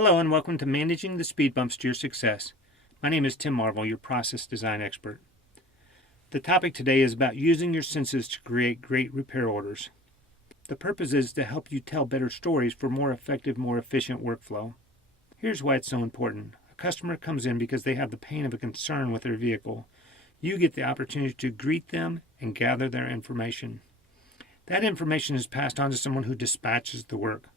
Hello and welcome to Managing the Speed Bumps to Your Success. My name is Tim Marvel, your process design expert. The topic today is about using your senses to create great repair orders. The purpose is to help you tell better stories for more effective, more efficient workflow. Here's why it's so important. A customer comes in because they have the pain of a concern with their vehicle. You get the opportunity to greet them and gather their information. That information is passed on to someone who dispatches the work.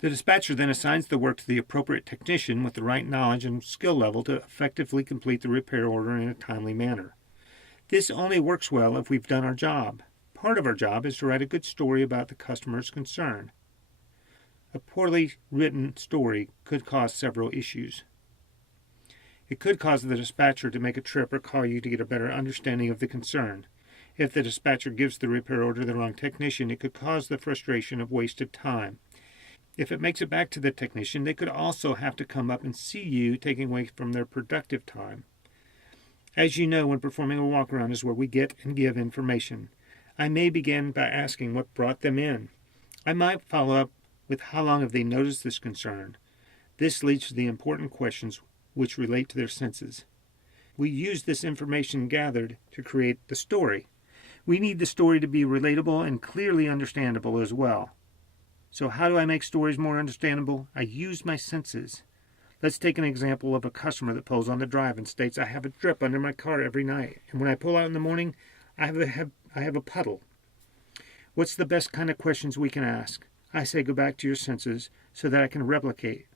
The dispatcher then assigns the work to the appropriate technician with the right knowledge and skill level to effectively complete the repair order in a timely manner. This only works well if we've done our job. Part of our job is to write a good story about the customer's concern. A poorly written story could cause several issues. It could cause the dispatcher to make a trip or call you to get a better understanding of the concern. If the dispatcher gives the repair order to the wrong technician, it could cause the frustration of wasted time. If it makes it back to the technician, they could also have to come up and see you, taking away from their productive time. As you know, when performing a walk-around is where we get and give information. I may begin by asking what brought them in. I might follow up with how long have they noticed this concern. This leads to the important questions which relate to their senses. We use this information gathered to create the story. We need the story to be relatable and clearly understandable as well. So how do I make stories more understandable? I use my senses. Let's take an example of a customer that pulls on the drive and states, I have a drip under my car every night, and when I pull out in the morning, I have a puddle. What's the best kind of questions we can ask? I say go back to your senses so that I can replicate.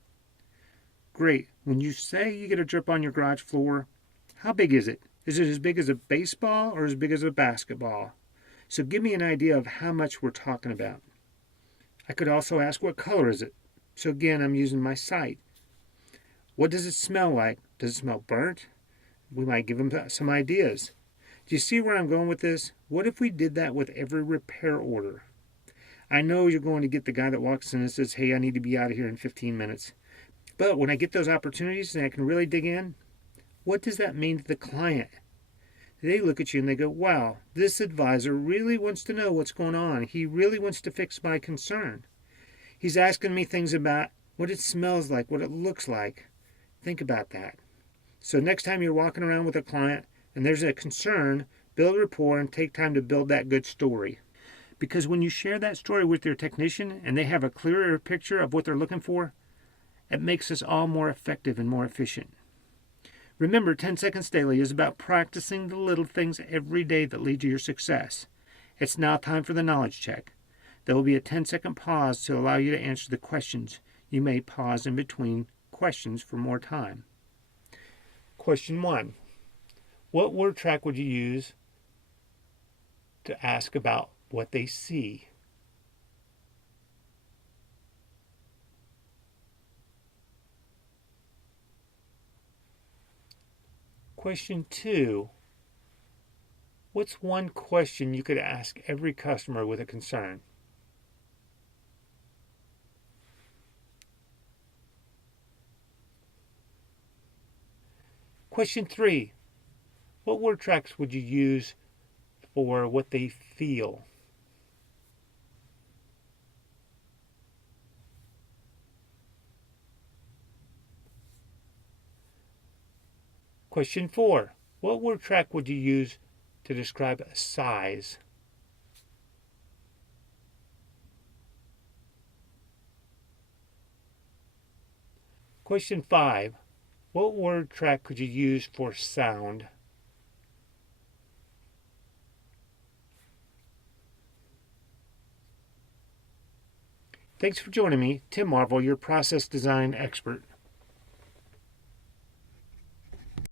Great. When you say you get a drip on your garage floor, how big is it? Is it as big as a baseball or as big as a basketball? So give me an idea of how much we're talking about. I could also ask, what color is it? So again, I'm using my sight. What does it smell like? Does it smell burnt? We might give them some ideas. Do you see where I'm going with this? What if we did that with every repair order? I know you're going to get the guy that walks in and says, hey, I need to be out of here in 15 minutes. But when I get those opportunities and I can really dig in, what does that mean to the client? They look at you and they go, wow, this advisor really wants to know what's going on. He really wants to fix my concern. He's asking me things about what it smells like, what it looks like. Think about that. So next time you're walking around with a client and there's a concern, build rapport and take time to build that good story. Because when you share that story with your technician and they have a clearer picture of what they're looking for, it makes us all more effective and more efficient. Remember, 10 Seconds Daily is about practicing the little things every day that lead to your success. It's now time for the knowledge check. There will be a 10-second pause to allow you to answer the questions. You may pause in between questions for more time. Question 1. What word track would you use to ask about what they see? Question 2. What's one question you could ask every customer with a concern? Question 3. What word tracks would you use for what they feel? Question 4. What word track would you use to describe size? Question 5. What word track could you use for sound? Thanks for joining me, Tim Marvel, your process design expert.